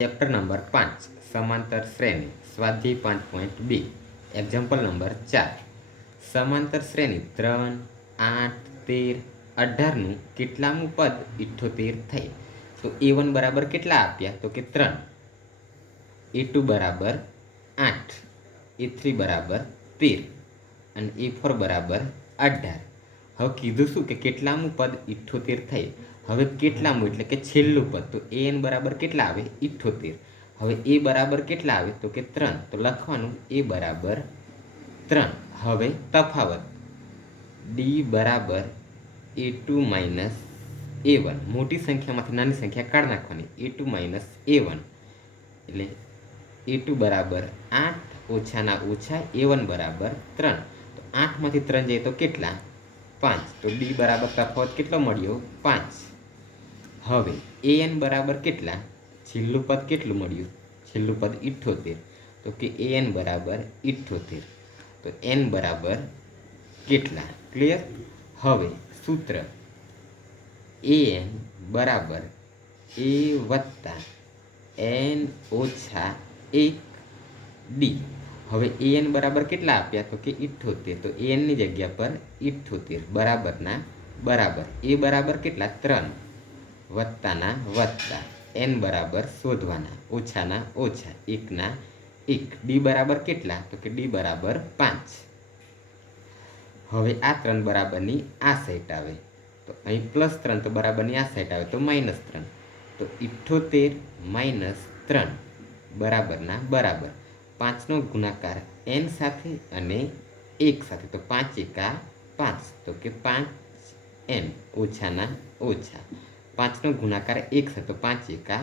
Chapter number 5 समांतर श्रेणी स्वाध्याय 5.2 एग्जाम्पल नंबर 4 समांतर श्रेणी 3, 8, 13, 18 કેટલામું પદ 78 થઈ તો A1 બરાબર કેટલા આપ્યા તો કે 3, A2 બરાબર 8, A3 બરાબર 13 અને A4 બરાબર 18. હવે કીધું શું કે કેટલામું પદ 78 થઈ. હવે કેટલામું એટલે કે છેલ્લું પદ તો an બરાબર કેટલા આવે 78. હવે a બરાબર કેટલા આવે તો કે 3 તો લખવાનું a બરાબર 3. હવે તફાવત d બરાબર a2 માઇનસ a1 મોટી સંખ્યામાંથી નાની સંખ્યા કાઢી નાખવાની a2 માઇનસ a1 એટલે a2 બરાબર 8 ઓછાના ઓછા a1 બરાબર 3 તો 8માંથી 3 જાય તો કેટલા 5 તો d બરાબર તફાવત કેટલો મળ્યો 5. હવે an બરાબર કેટલા છેલ્લું પદ કેટલું મળ્યું છેલ્લું પદ 78 તો કે an બરાબર 78 તો n બરાબર કેટલા ક્લિયર. હવે સૂત્ર an બરાબર a વત્તા n ઓછા 1 d. હવે an બરાબર કેટલા આપ્યા તો કે 78 તો an ની જગ્યા પર 78 બરાબરના બરાબર a બરાબર કેટલા 3 વત્તાના વત્તા n બરાબર શોધવાના ઓછાના ઓછા 1ના 1 d બરાબર કેટલા તો કે d બરાબર 5. હવે આ 3 બરાબરની આ સાઈડ આવે તો અહીં +3 તો બરાબરની આ સાઈડ આવે તો -3 તો 78 માઇનસ 3 બરાબરના બરાબર 5નો ગુણાકાર n સાથે અને 1 સાથે તો 5 એકા 5 તો કે 5n ઓછાના ઓછા 5નો ગુણાકાર 1 સાથે તો 5 એકા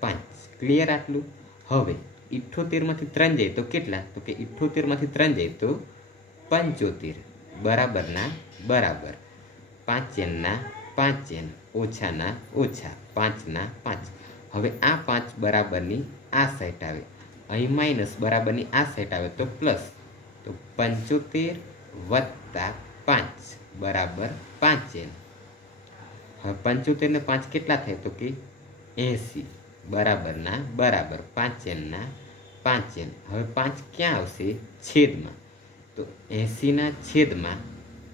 5 ક્લિયર આટલું. હવે 78માંથી 3 જાય તો કેટલા તો કે 78માંથી 3 જાય તો 75 બરાબરના બરાબર 5nના 5n ઓછાના ઓછા 5ના 5. હવે આ 5 બરાબરની આ સાઈડ આવે અહીં માઇનસ બરાબરની આ સાઈડ આવે તો પ્લસ તો 75 વત્તા 5 બરાબર 5n. હવે 75 ને 5 કેટલા થાય તો કે 80 બરાબરના બરાબર 5nના 5n. હવે 5 ક્યાં આવશે છેદમાં તો 80ના છેદમાં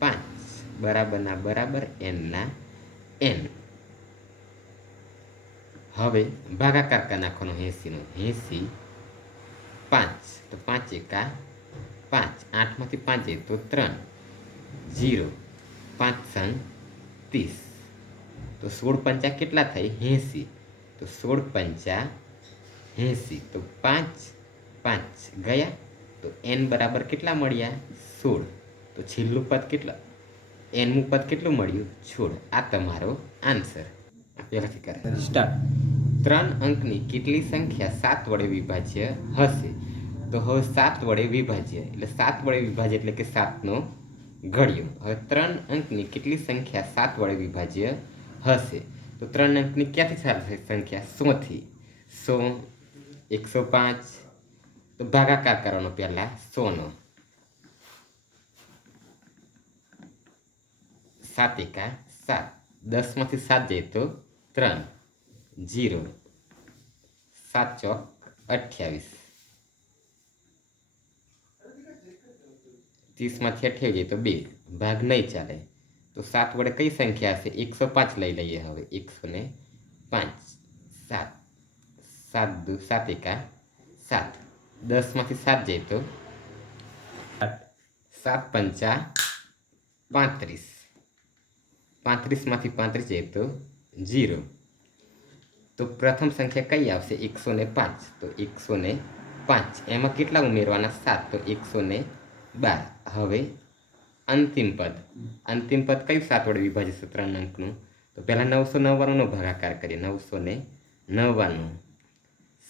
5 બરાબરના બરાબર nના n. હવે ભાગાકાર કરી નાખવાનો 80નો 80 5 તો 5 એકા 5 8માંથી 5 જાય તો 3 0 5 સંગ 30 તો 16 પંચા કેટલા થાય 80 તો 16 પંચા 80 તો 5 5 ગયા તો n બરાબર કેટલા મળ્યા 16 તો છેલ્લું પદ કેટલા nમું પદ કેટલું મળ્યું 16. આ તમારો આન્સર. પહેલાથી કરે સ્ટાર્ટ. 3 અંકની કેટલી સંખ્યા 7 વડે વિભાજ્ય હશે તો હવે 7 વડે વિભાજ્ય એટલે 7 વડે વિભાજ્ય એટલે કે 7નો ઘડિયો. હવે 3 અંકની કેટલી સંખ્યા 7 વડે વિભાજ્ય હશે તો 3 અંકની ક્યાંથી ચાલુ થાય સંખ્યા 100 થી 100 105 તો ભાગાકાર કરવાનો પહેલા 100નો 7 એકા 7 10માંથી 7 જાય તો 3 0 7 ચોક 28 30માંથી 28 જાય તો 2 ભાગ નહીં ચાલે તો 7 વડે કઈ સંખ્યા હશે 105 લઈ લઈએ. હવે 105 7 7 7 એકા 7 10માંથી 7 જાય તો 7 પંચા 35 35માંથી 35 જાય તો 0 તો પ્રથમ સંખ્યા કઈ આવશે 105 તો 105 એમાં કેટલા ઉમેરવાના 7 તો 112. હવે અંતિમ પદ કયું 7 વડે વિભાજિત છે 3 અંકનું તો પહેલાં 999નો ભાગાકાર કરીએ 999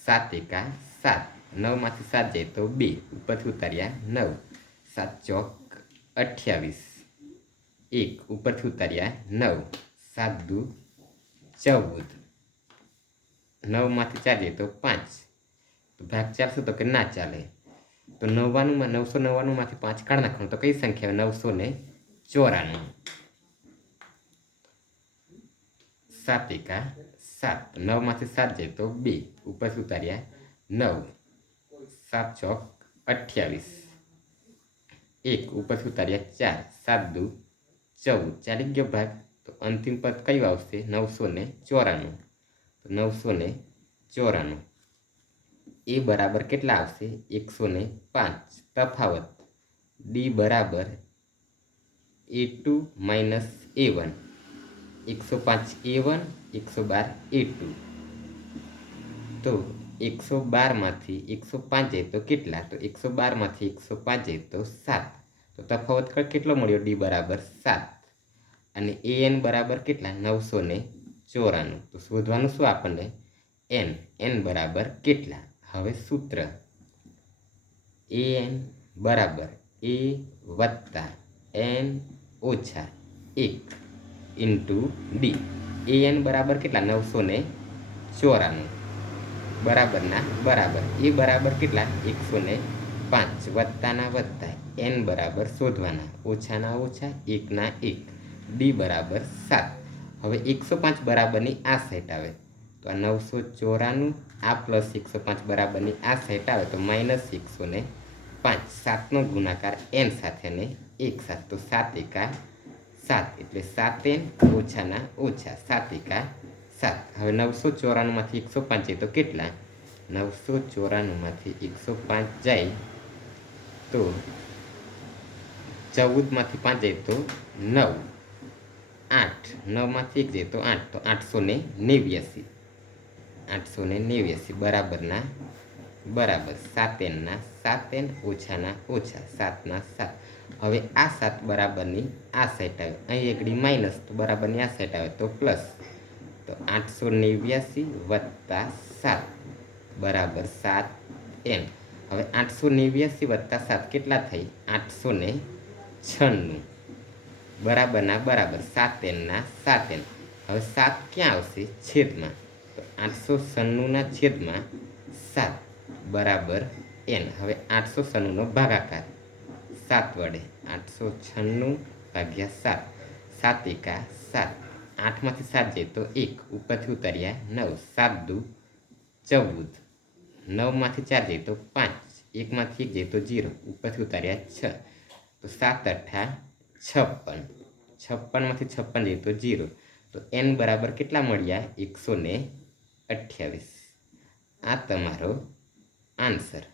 7 એકા 7 9માંથી 7 જાય તો 2 ઉપરથી ઉતાર્યા 9 7 ચોક 28 1 ઉપરથી ઉતાર્યા 9 7 દુ 14 9માંથી 4 જાય તો 5 તો ભાગ ચાલશે તો કે ના ચાલે તો 999માંથી 5 કાઢી નાખવાનું તો કઈ સંખ્યા 994 7 એકા 7 9માંથી 7 જાય તો 2 ઉપરથી ઉતાર્યા 9 7 ચોક 28 1 ઉપરથી ઉતાર્યા 4 7 દુ 14 ચાલી ગયો ભાગ તો અંતિમ પદ કયું આવશે 994 તો 994 એ બરાબર કેટલા આવશે 105 તફાવત ડી બરાબર A2 minus A1 105 A1 112 A2 તો 112માંથી 105 જાય તો કેટલા તો 112માંથી 105 જાય તો 7 તો તફાવત કેટલો મળ્યો ડી બરાબર 7 અને an બરાબર કેટલા 994 તો શોધવાનું શું આપણને n બરાબર કેટલા હવે સૂત્ર an બરાબર a વત્તા n ઓછા 1 ઇન્ટુ ડી an બરાબર કેટલા 994 બરાબરના બરાબર એ બરાબર કેટલા 105 વત્તાના વત્તા n બરાબર શોધવાના ઓછાના ઓછા 1ના 1 ડી બરાબર 7 હવે 105 બરાબરની આ સાઈડ આવે તો આ 994 આ પ્લસ 105 બરાબરની આ સાઈડ આવે તો માઇનસ 105 7નો ગુણાકાર n સાથે ને 1 સાથે તો 7 એકા 7 એટલે 7n ઓછાના ઓછા 7 એકા 7 હવે 994માંથી 105 જાય તો કેટલા 994માંથી 105 જાય તો 14માંથી 5 જાય તો 9 8 9માંથી 1 જાય તો 8 તો 889 બરાબરના બરાબર 7nના 7n ઓછાના ઓછા 7ના 7 હવે આ 7 બરાબરની આ સાઈડ આવે અહીં એકડી માઇનસ તો બરાબરની આ સાઈડ આવે તો પ્લસ તો 889 વત્તા 7 બરાબર 7n હવે 889 વત્તા 7 કેટલા થઈ 896 બરાબરના બરાબર 7nના 7n હવે 7 ક્યાં આવશે છેદમાં તો 896ના છેદમાં 7 બરાબર n હવે 896નો ભાગાકાર 7 વડે 896 ભાગ્યા 7 7 એકા 7 8માંથી 7 જાય તો 1 ઉપરથી ઉતાર્યા 9 7 દુ 14 9માંથી 4 જાય તો 5 1માંથી 1 જાય તો 0 ઉપરથી ઉતાર્યા 6 તો 7 8 56 56માંથી 56 જાય તો 0 તો n બરાબર કેટલા મળ્યા 128 આ તમારો આન્સર